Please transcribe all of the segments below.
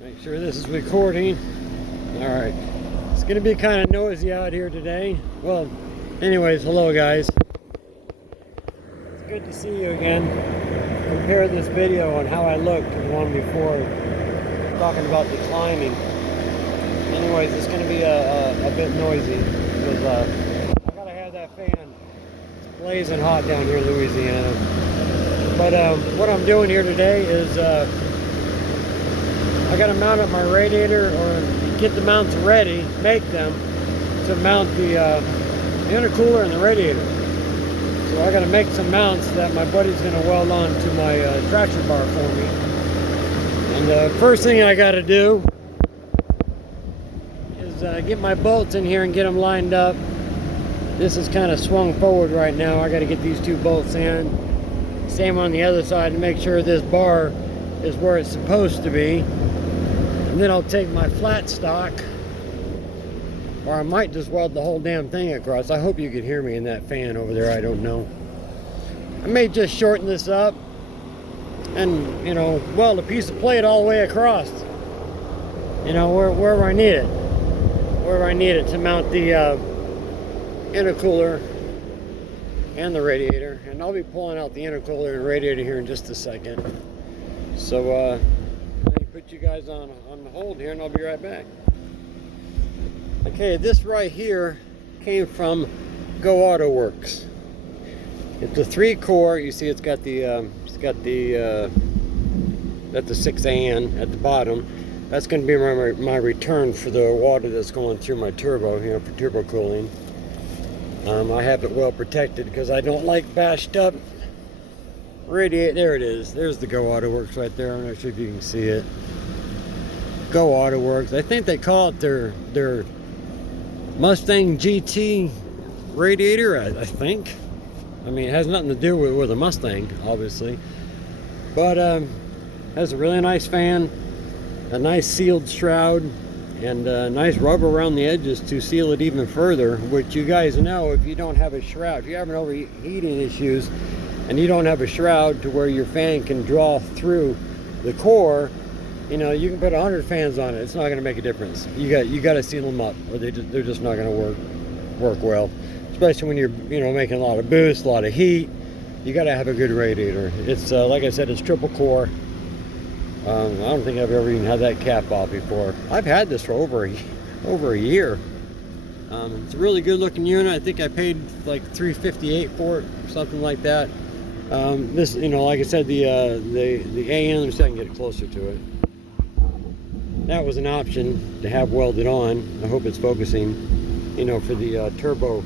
Make sure this is recording. Alright. It's going to be kind of noisy out here today. Well, anyways, hello guys. It's good to see you again. Compare this video on how I looked to the one before, talking about the climbing. Anyways, it's going to be a bit noisy because I got to have that fan. It's blazing hot down here in Louisiana. But what I'm doing here today is I got to mount up my radiator, or get the mounts ready, make them to mount the intercooler and the radiator. So I got to make some mounts that my buddy's going to weld on to my traction bar for me. And the first thing I got to do is get my bolts in here and get them lined up. This is kind of swung forward right now. I got to get these two bolts in. Same on the other side to make sure this bar is where it's supposed to be. And then I'll take my flat stock, or I might just weld the whole damn thing across. I hope you can hear me in that fan over there. I don't know. I may just shorten this up and, you know, weld a piece of plate all the way across. You know, wherever I need it. Wherever I need it to mount the intercooler and the radiator. And I'll be pulling out the intercooler and radiator here in just a second. So let me put you guys on hold here and I'll be right back. Okay, this right here came from Go Auto Works. It's a 3-core. You see, it's got the that's the 6AN at the bottom. That's going to be my return for the water that's going through my turbo, you know, for turbo cooling. I have it well protected because I don't like bashed up radiator. There it is. There's the Go Auto Works right there. I'm not sure if you can see it. Go Auto Works. I think they call it their Mustang GT radiator, I think. I mean, it has nothing to do with a Mustang, obviously. But has a really nice fan, a nice sealed shroud, and nice rubber around the edges to seal it even further, which you guys know, if you don't have a shroud, if you're having overheating issues and you don't have a shroud to where your fan can draw through the core, you know, you can put 100 fans on it, it's not going to make a difference. You got to seal them up, or they're just not going to work well, especially when you're, you know, making a lot of boost, a lot of heat. You got to have a good radiator. It's like I said, it's triple core. I don't think I've ever even had that cap off before. I've had this for over a year. It's a really good looking unit. I think I paid like $358 for it, something like that. This, you know, like I said, the AN, let me see if I can get closer to it. That was an option to have welded on. I hope it's focusing, you know, for the turbo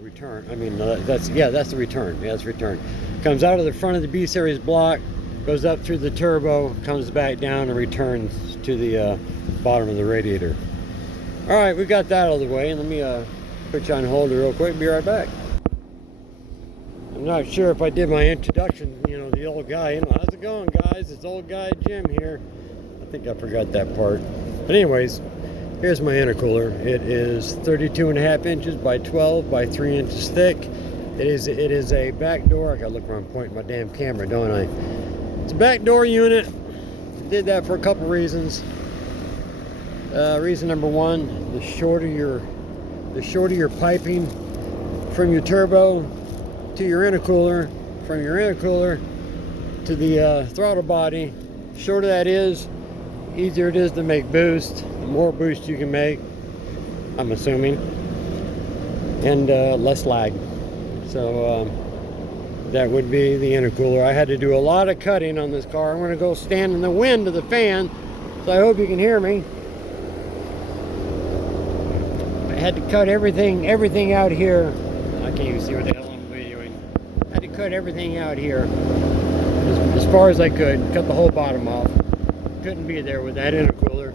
return. I mean, that's the return. Yeah, that's return. Comes out of the front of the B-Series block, goes up through the turbo, comes back down and returns to the bottom of the radiator. All right, we got that out of the way. Let me put you on hold real quick. Be right back. I'm not sure if I did my introduction, you know, the old guy. You know, how's it going, guys? It's old guy Jim here. I think I forgot that part. But anyways, here's my intercooler. It is 32.5 inches by 12 by 3 inches thick. It is a back door. I gotta look where I'm pointing my damn camera, don't I? It's a back door unit. Did that for a couple reasons. Reason number one: the shorter your piping from your turbo to your intercooler, from your intercooler to the throttle body, shorter that is, easier it is to make boost. The more boost you can make, I'm assuming, and less lag. So that would be the intercooler. I had to do a lot of cutting on this car. I'm going to go stand in the wind of the fan, so I hope you can hear me. I had to cut everything out here. I can't even see what the hell I'm videoing. I had to cut everything out here as far as I could. Cut the whole bottom off. Couldn't be there with that intercooler.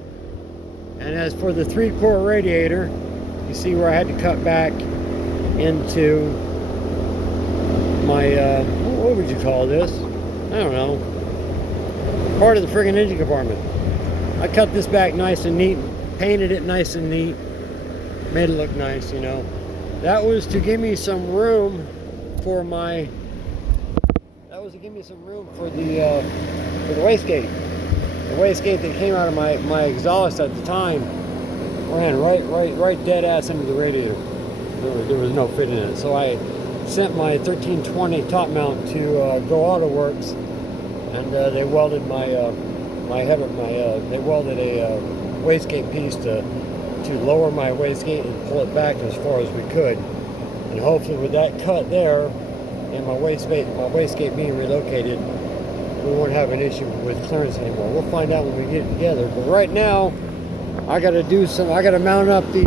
And as for the 3-core radiator, you see where I had to cut back into my, what would you call this? I don't know. Part of the friggin' engine compartment. I cut this back nice and neat, painted it nice and neat, made it look nice, you know. That was to give me some room for the wastegate. the wastegate that came out of my exhaust at the time ran right dead ass into the radiator. There was no fit in it. So I sent my 1320 top mount to Go Auto Works, and they welded they welded a wastegate piece to lower my wastegate and pull it back as far as we could. And hopefully with that cut there and my wastegate being relocated, we won't have an issue with clearance anymore. We'll find out when we get it together. But right now, I gotta mount up the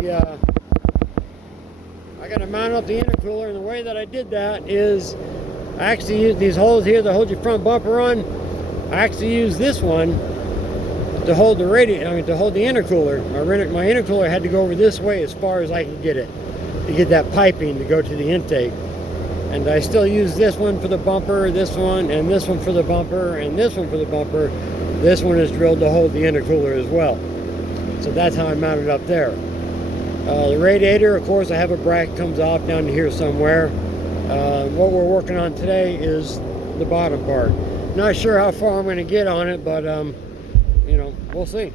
intercooler, and the way that I did that is I actually used these holes here that hold your front bumper on. I actually used this one to hold the to hold the intercooler. My intercooler had to go over this way as far as I could get it, to get that piping to go to the intake. And I still use this one for the bumper, this one, and this one for the bumper, and this one for the bumper. This one is drilled to hold the intercooler as well. So that's how I mounted up there. The radiator, of course, I have a bracket comes off down to here somewhere. What we're working on today is the bottom part. Not sure how far I'm going to get on it, but you know, we'll see.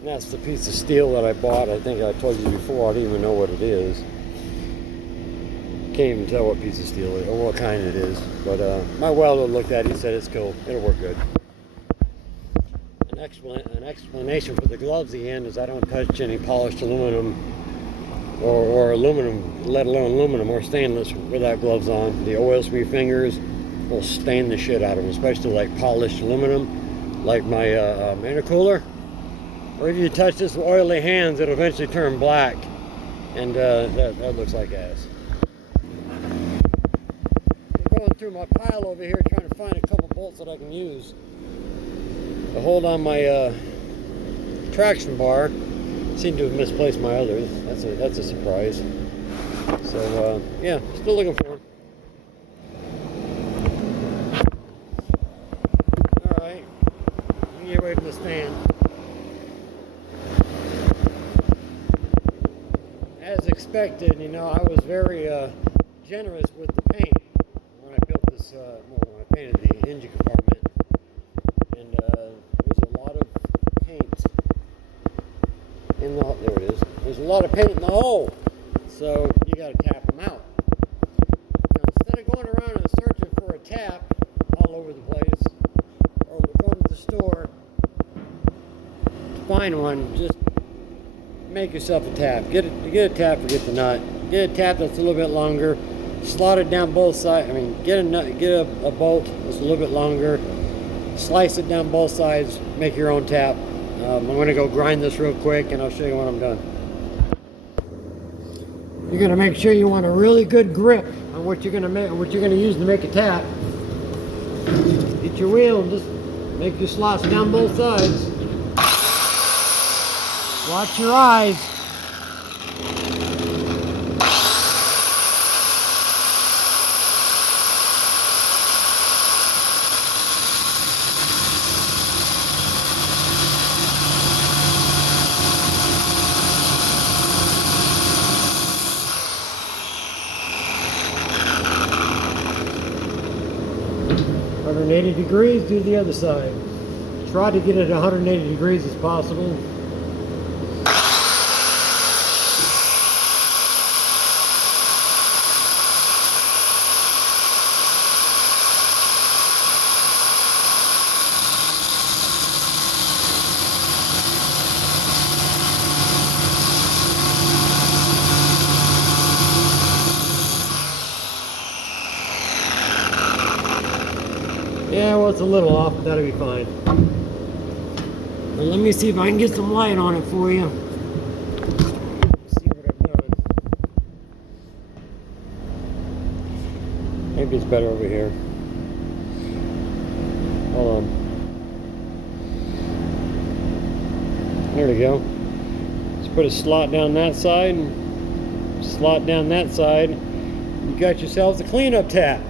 And that's the piece of steel that I bought. I think I told you before, I don't even know what it is. Can't even tell what piece of steel it is, or what kind it is. But my welder looked at it, he said it's cool, it'll work good. An explanation for the gloves again is I don't touch any polished aluminum or aluminum, let alone aluminum or stainless, without gloves on. The oils from your fingers will stain the shit out of them, especially like polished aluminum, like my intercooler. Or if you touch this with oily hands, it'll eventually turn black, and that looks like ass. I'm going through my pile over here trying to find a couple bolts that I can use to hold on my traction bar. Seem to have misplaced my others. That's a surprise. So yeah, still looking for them. All right, let me get away from this fan. As expected, you know, I was very generous with the paint when I built this. When I painted the engine compartment, and there's a lot of paint in the. There it is. There's a lot of paint in the hole, so you got to tap them out. Now, instead of going around and searching for a tap all over the place, or going to the store to find one, just make yourself a tap. Get a tap or get the nut. Get a tap that's a little bit longer. Slot it down both sides. I mean, get a bolt that's a little bit longer. Slice it down both sides. Make your own tap. I'm going to go grind this real quick, and I'll show you when I'm done. You're going to make sure you want a really good grip on what you're going to use to make a tap. Get your wheel and just make your slots down both sides. Watch your eyes. $180 degrees, do the other side. Try to get it 180 degrees as possible. Yeah, well, it's a little off, but that'll be fine. But let me see if I can get some light on it for you. See what I've done. Maybe it's better over here. Hold on. There we go. Let's put a slot down that side, and slot down that side. You got yourselves a cleanup tap.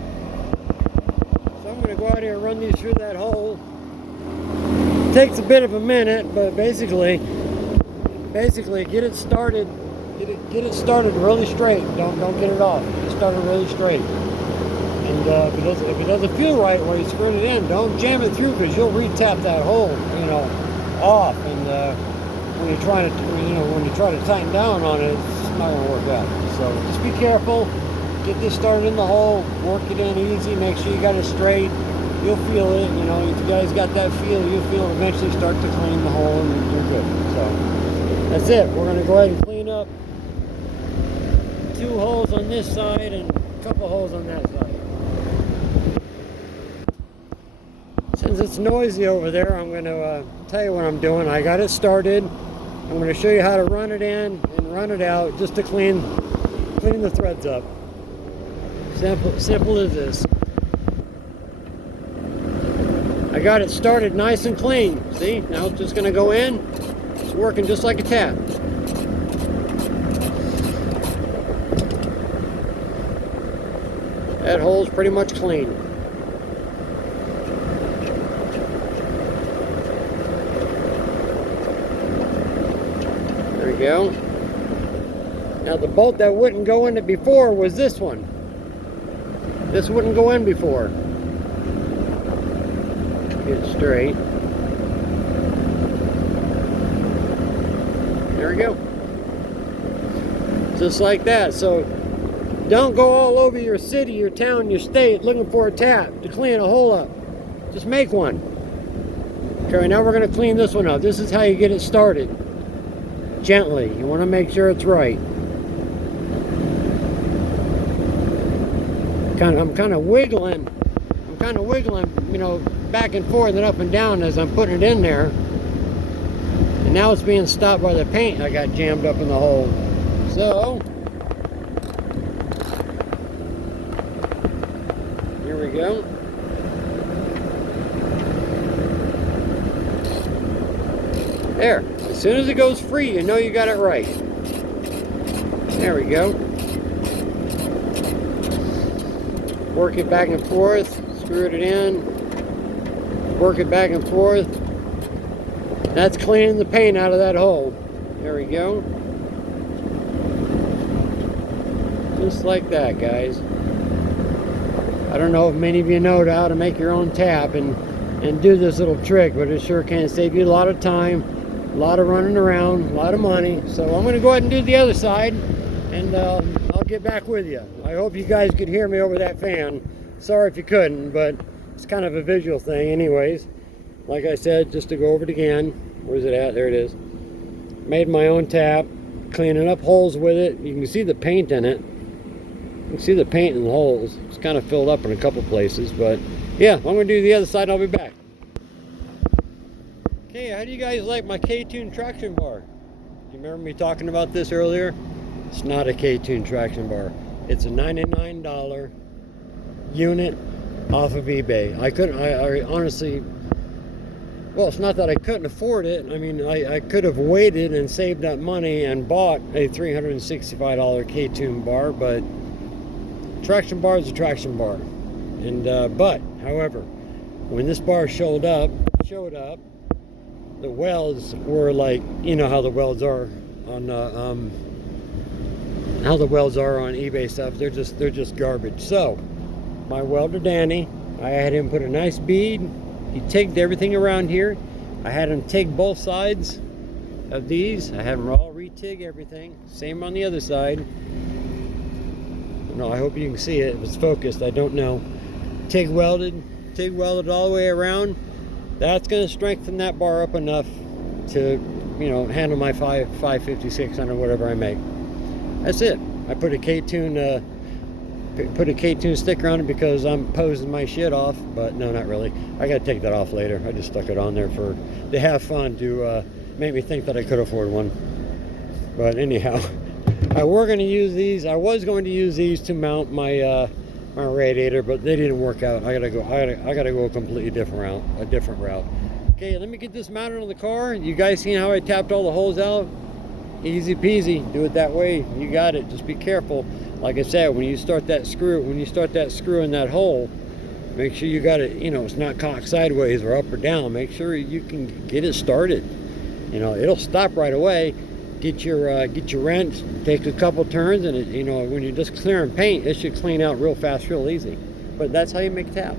I'm going to go out here and run these through that hole. It takes a bit of a minute, but basically get it started. Get it started really straight. Don't get it off. Get it started really straight. And And if it doesn't feel right while you're screwing it in, don't jam it through, because you'll re-tap that hole, you know, off. And when you're trying to, when you try to tighten down on it, it's not going to work out. So just be careful. Get this started in the hole. Work it in easy. Make sure you got it straight. You'll feel it. You know, if you guys got that feel, you'll feel it eventually start to clean the hole, and you're good. So that's it. We're going to go ahead and clean up 2 holes on this side and a couple holes on that side. Since it's noisy over there, I'm going to tell you what I'm doing. I got it started. I'm going to show you how to run it in and run it out, just to clean the threads up. Simple as this. I got it started nice and clean. See, now it's just going to go in. It's working just like a tap. That hole's pretty much clean. There we go. Now the bolt that wouldn't go in it before was this one. This wouldn't go in before. Get it straight. There we go. Just like that. So don't go all over your city, your town, your state looking for a tap to clean a hole up. Just make one. Okay, now we're going to clean this one up. This is how you get it started. Gently. You want to make sure it's right. I'm kind of wiggling, you know, back and forth and up and down as I'm putting it in there. And now it's being stopped by the paint I got jammed up in the hole. So, here we go. There. As soon as it goes free, you know you got it right. There we go. Work it back and forth, screw it in, work it back and forth. That's cleaning the paint out of that hole. There we go. Just like that, guys. I don't know if many of you know how to make your own tap and do this little trick, but it sure can save you a lot of time, a lot of running around, a lot of money. So I'm going to go ahead and do the other side, and I'll get back with you. I hope you guys could hear me over that fan. Sorry if you couldn't, but it's kind of a visual thing anyways. Like I said, just to go over it again. Where's it at? There it is. Made my own tap, cleaning up holes with it. You can see the paint in it. You can see the paint in the holes. It's kind of filled up in a couple places, but yeah, I'm going to do the other side. I'll be back. Okay, how do you guys like my K-Tune traction bar? Do you remember me talking about this earlier? It's not a K-Tune traction bar. It's a $99 unit off of eBay. I honestly, well, it's not that I couldn't afford it. I mean, I could have waited and saved that money and bought a $365 K-Tune bar, but traction bar is a traction bar. And but, however, when this bar showed up, the welds were like, you know how the welds are on eBay stuff. They're just garbage. So my welder Danny, I had him put a nice bead. He tigged everything around here. I had him TIG both sides of these. I had him all re-TIG everything. Same on the other side. No, I hope you can see it. If it's focused, I don't know. TIG welded all the way around. That's going to strengthen that bar up enough to, you know, handle my 550, 600, whatever I make. That's it. I put a K-Tune sticker on it because I'm posing my shit off, but no, not really. I gotta take that off later. I just stuck it on there to have fun, to make me think that I could afford one. But anyhow, I was going to use these to mount my my radiator, but they didn't work out. I gotta go a completely different route. Okay, let me get this mounted on the car. You guys seen how I tapped all the holes out? Easy peasy. Do it that way. You got it. Just be careful. Like I said, when you start that screw in that hole, make sure you got it, you know, it's not cocked sideways or up or down. Make sure you can get it started. You know, it'll stop right away. Get your wrench, take a couple turns, and it, you know, when you're just clearing paint, it should clean out real fast, real easy. but that's how you make tap.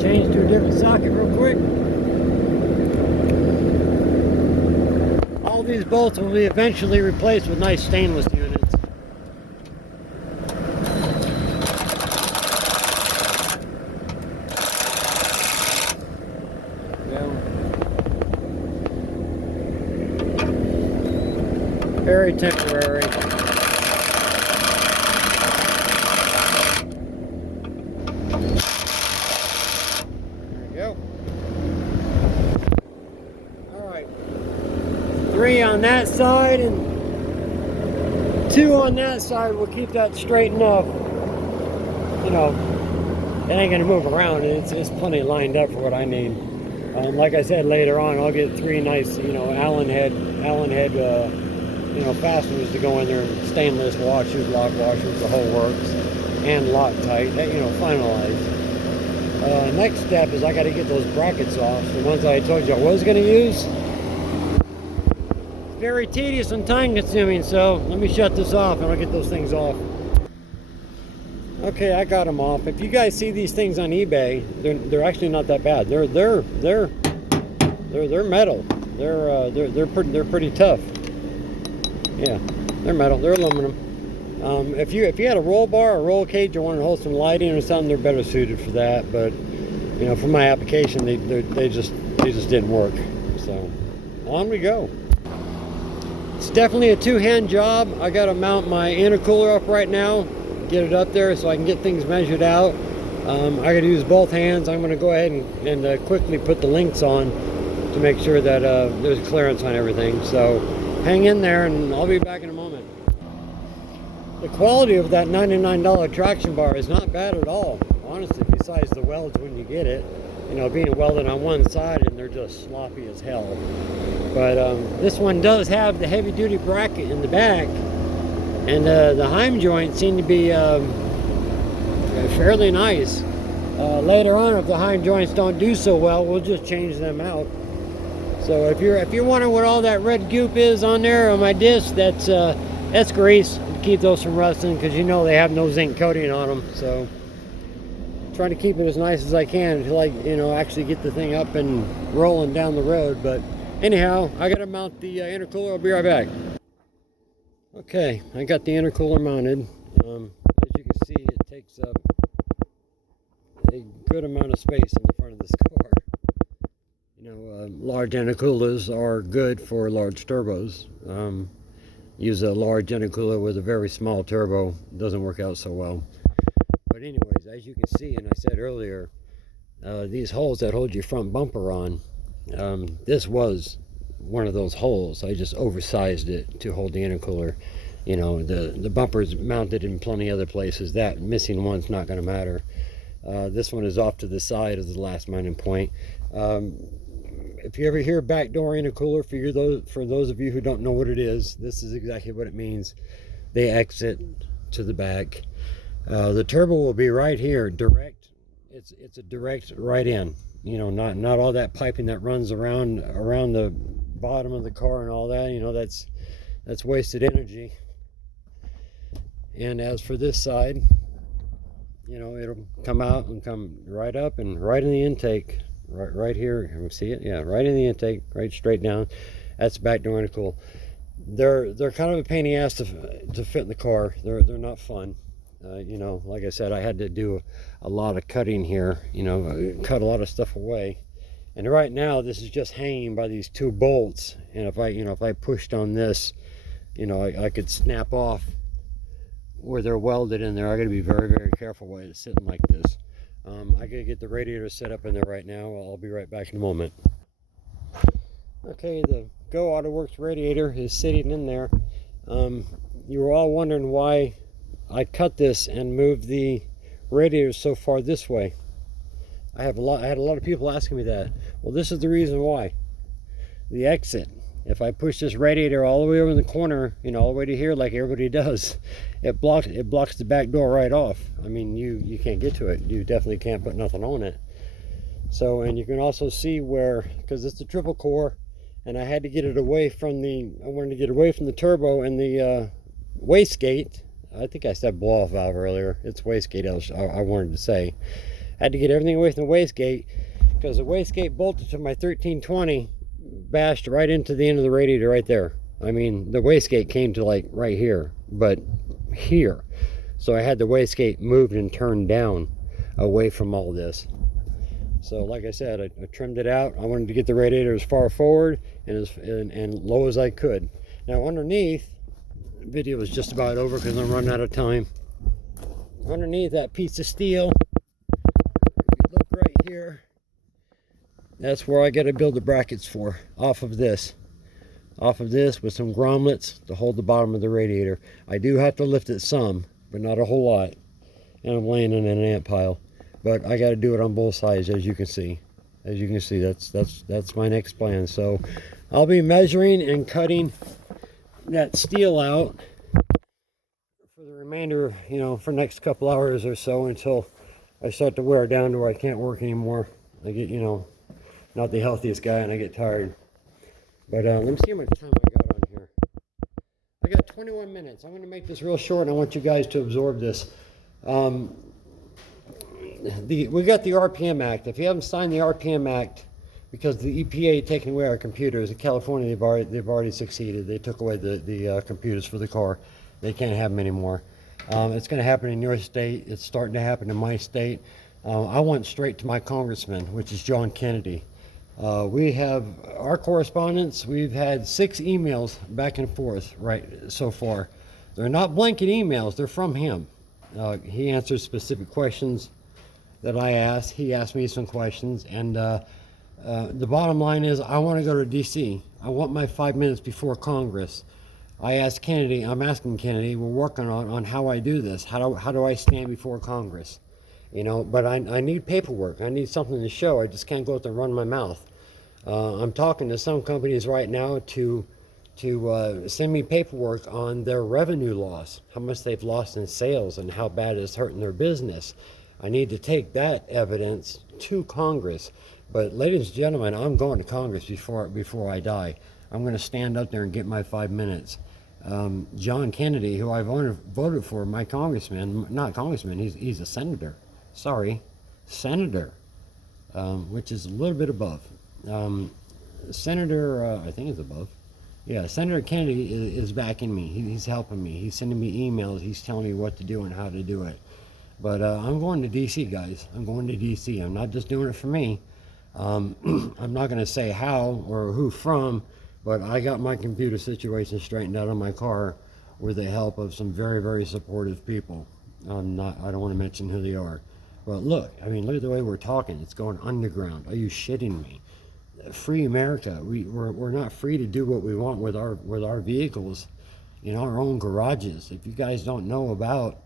Change to a different socket real quick. All these bolts will be eventually replaced with nice stainless units. Very temporary. Go. All right, 3 on that side and 2 on that side. We'll keep that straight enough. You know, it ain't gonna move around. It's plenty lined up for what I need. Like I said, later on, I'll get 3 nice, you know, Allen head, you know, fasteners to go in there, and stainless washers, lock washers, the whole works, and Loctite. You know, finalized. Next step is I got to get those brackets off, the ones I told you I was going to use. It's very tedious and time consuming, so let me shut this off and I'll get those things off. Okay, I got them off. If you guys see these things on eBay, they're actually not that bad. They're metal. They're pretty tough. Yeah, they're metal. They're aluminum. If you had a roll bar or roll cage or wanted to hold some lighting or something, they're better suited for that. But you know, for my application, they just didn't work. So on we go. It's definitely a two-hand job. I got to mount my intercooler up right now, get it up there so I can get things measured out. I got to use both hands. I'm going to go ahead and quickly put the links on to make sure that there's clearance on everything. So hang in there, and I'll be back in a moment. The quality of that $99 traction bar is not bad at all, honestly, besides the welds when you get it. You know, being welded on one side and they're just sloppy as hell. But this one does have the heavy duty bracket in the back, and the heim joints seem to be fairly nice. Later on, if the heim joints don't do so well, we'll just change them out. So if you're wondering what all that red goop is on there on my disc, that's grease. Keep those from rusting, because you know they have no zinc coating on them. So trying to keep it as nice as I can until I, you know, actually get the thing up and rolling down the road. But anyhow, I gotta mount the intercooler. I'll be right back. Okay, I got the intercooler mounted. As you can see, it takes up a good amount of space in the front of this car. You know, large intercoolers are good for large turbos. Use a large intercooler with a very small turbo, doesn't work out so well. But anyways, as you can see, and I said earlier, these holes that hold your front bumper on, this was one of those holes. I just oversized it to hold the intercooler. You know, the bumper's mounted in plenty other places. That missing one's not going to matter. This one is off to the side of the last mounting point. If you ever hear backdoor intercooler, for those of you who don't know what it is, this is exactly what it means. They exit to the back. The turbo will be right here, direct. It's a direct right in. You know, not all that piping that runs around the bottom of the car and all that. You know, that's wasted energy. And as for this side, you know, it'll come out and come right up and right in the intake. Right here, can we see it? Yeah, right in the intake, right straight down. That's backdoor intercool. They're kind of a pain in the ass to fit in the car. They're not fun. You know, like I said, I had to do a lot of cutting here. You know, cut a lot of stuff away. And right now, this is just hanging by these 2 bolts. And if I pushed on this, you know, I could snap off where they're welded in there. I got to be very, very careful while it's sitting like this. I gotta get the radiator set up in there right now. I'll be right back in a moment. Okay, the Go AutoWorks radiator is sitting in there. You were all wondering why I cut this and moved the radiator so far this way. I had a lot of people asking me that. Well, this is the reason why. The exit. If I push this radiator all the way over in the corner, you know, all the way to here like everybody does, it blocks the back door right off. I mean, you can't get to it. You definitely can't put nothing on it. So, and you can also see where, because it's a triple core, and I had to get it away from I wanted to get away from the turbo and the wastegate. I think I said blow off valve earlier. It's wastegate I wanted to say. I had to get everything away from the wastegate, because the wastegate bolted to my 1320 bashed right into the end of the radiator right there. I mean, the wastegate came to like right here, but here. So I had the wastegate moved and turned down away from all this. So like I said, I trimmed it out. I wanted to get the radiator as far forward and low as I could. Now underneath, the video is just about over because I'm running out of time. Underneath that piece of steel, if you look right here, that's where I got to build the brackets for, off of this with some grommets to hold the bottom of the radiator. I do have to lift it some, but not a whole lot, and I'm laying in an ant pile. But I got to do it on both sides, as you can see. That's my next plan. So I'll be measuring and cutting that steel out for the remainder, you know, for the next couple hours or so, until I start to wear down to where I can't work anymore. I get, you know, not the healthiest guy, and I get tired. But let me see how much time I got on here. I got 21 minutes. I'm going to make this real short, and I want you guys to absorb this. We got the RPM Act. If you haven't signed the RPM Act, because the EPA taking away our computers, in California they've already succeeded. They took away the computers for the car. They can't have them anymore. It's going to happen in your state. It's starting to happen in my state. I went straight to my congressman, which is John Kennedy. We have our correspondence. We've had 6 emails back and forth so far. They're not blanket emails. They're from him. He answers specific questions that I asked. He asked me some questions, and the bottom line is I want to go to DC. I want my 5 minutes before Congress. I'm asking Kennedy, we're working on how I do this. How do I stand before Congress? You know, but I need paperwork. I need something to show. I just can't go out there and run my mouth. I'm talking to some companies right now to send me paperwork on their revenue loss, how much they've lost in sales and how bad it's hurting their business. I need to take that evidence to Congress. But ladies and gentlemen, I'm going to Congress before I die. I'm going to stand up there and get my 5 minutes. John Kennedy, who I voted for, my congressman, not congressman, he's a senator. Sorry, senator, which is a little bit above. Senator, I think it's above. Yeah, Senator Kennedy is backing me. He's helping me. He's sending me emails. He's telling me what to do and how to do it. But I'm going to DC, guys. I'm going to DC. I'm not just doing it for me. I'm not going to say how or who from, but I got my computer situation straightened out on my car with the help of some very, very supportive people. I don't want to mention who they are. But look at the way we're talking. It's going underground. Are you shitting me? Free America. We're not free to do what we want with our vehicles in our own garages. If you guys don't know about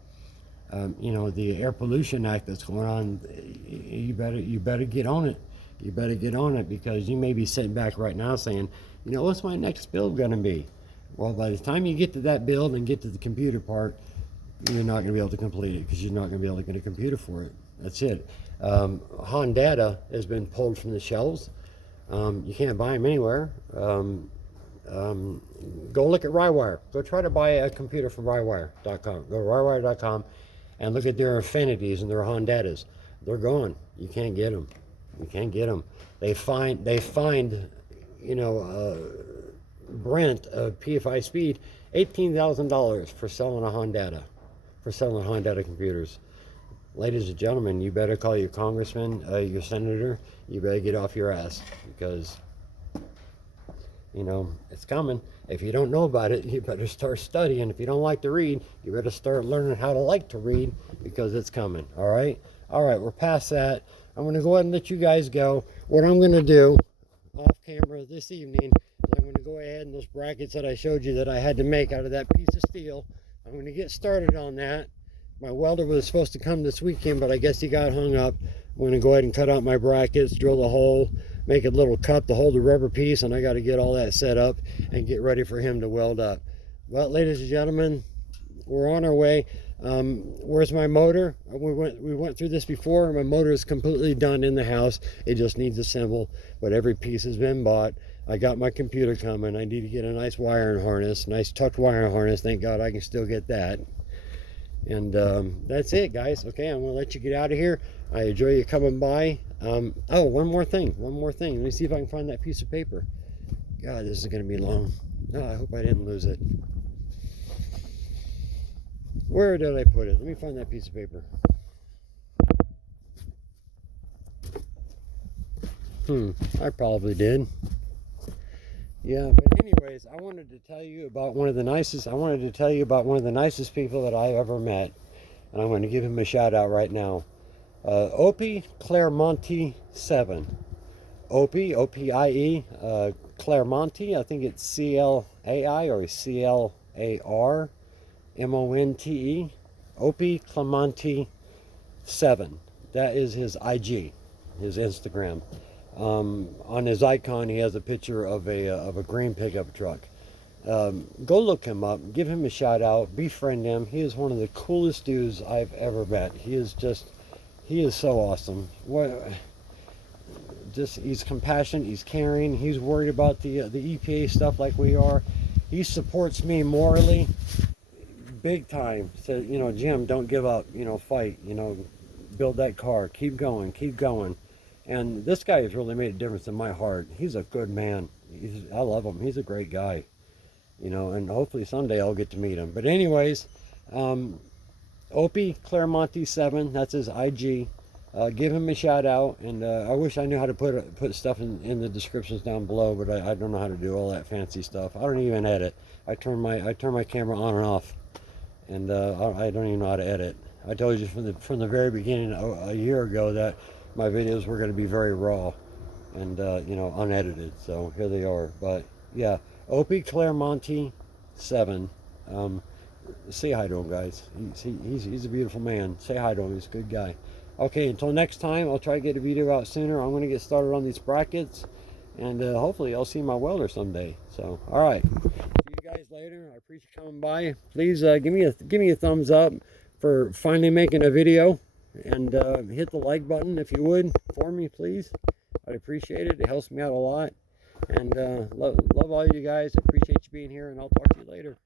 the Air Pollution Act that's going on, you better get on it. You better get on it, because you may be sitting back right now saying, what's my next build going to be? Well, by the time you get to that build and get to the computer part, you're not going to be able to complete it, because you're not going to be able to get a computer for it. That's it. Honda has been pulled from the shelves. You can't buy them anywhere. Go look at Rywire. Go try to buy a computer from Rywire.com. Go to Rywire.com and look at their Infinities and their Hondadas. They're gone. You can't get them. You can't get them. They find Brent of PFI Speed $18,000 for selling a Honda computers. Ladies and gentlemen, you better call your congressman, your senator. You better get off your ass, because it's coming. If you don't know about it, you better start studying. If you don't like to read, you better start learning how to like to read, because it's coming. All right, we're past that. I'm going to go ahead and let you guys go. What I'm going to do off camera this evening is I'm going to go ahead, and those brackets that I showed you that I had to make out of that piece of steel, I'm going to get started on that. My welder was supposed to come this weekend, but I guess he got hung up. I'm going to go ahead and cut out my brackets, drill the hole, make a little cup to hold the rubber piece, and I got to get all that set up and get ready for him to weld up. Well, ladies and gentlemen, we're on our way. Where's my motor? We went through this before. My motor is completely done in the house. It just needs assembled, but every piece has been bought. I got my computer coming. I need to get a nice wiring harness, nice tucked wiring harness. Thank God I can still get that. And that's it, guys. Okay, I'm gonna let you get out of here. I enjoy you coming by. Oh, one more thing. Let me see if I can find that piece of paper. God, this is gonna be long. No, I hope I didn't lose it. Where did I put it? Let me find that piece of paper. I probably did. Yeah, but anyways, I wanted to tell you about one of the nicest people that I've ever met. And I'm going to give him a shout out right now. Opie Claremonte 7. Opie, O-P-I-E, Claremonte, I think it's C-L-A-I or C-L-A-R-M-O-N-T-E. Opie Claremonte 7. That is his IG, his Instagram. On his icon, he has a picture of a green pickup truck. Go look him up, give him a shout out, befriend him. He is one of the coolest dudes I've ever met. He is so awesome. He's compassionate, he's caring, he's worried about the EPA stuff like we are. He supports me morally, big time. Said, you know, Jim, don't give up, you know, fight, you know, build that car, keep going, keep going. And this guy has really made a difference in my heart. He's a good man. I love him. He's a great guy, you know, and hopefully someday I'll get to meet him. But anyways, Opie Claremonte 7, that's his IG. Give him a shout out, and I wish I knew how to put stuff in the descriptions down below, but I don't know how to do all that fancy stuff. I don't even edit. I turn my camera on and off, and I don't even know how to edit. I told you from the very beginning a year ago that my videos were going to be very raw and you know, unedited, so here they are. But yeah, Opie Claremonte 7. Say hi to him, guys. He's a beautiful man. Say hi to him. He's a good guy. Okay, until next time, I'll try to get a video out sooner. I'm going to get started on these brackets, and hopefully I'll see my welder someday. So, all right, see you guys later. I appreciate you coming by. Please give me a thumbs up for finally making a video, and hit the like button if you would for me, please. I'd appreciate it. It helps me out a lot. And love all you guys. I appreciate you being here, and I'll talk to you later.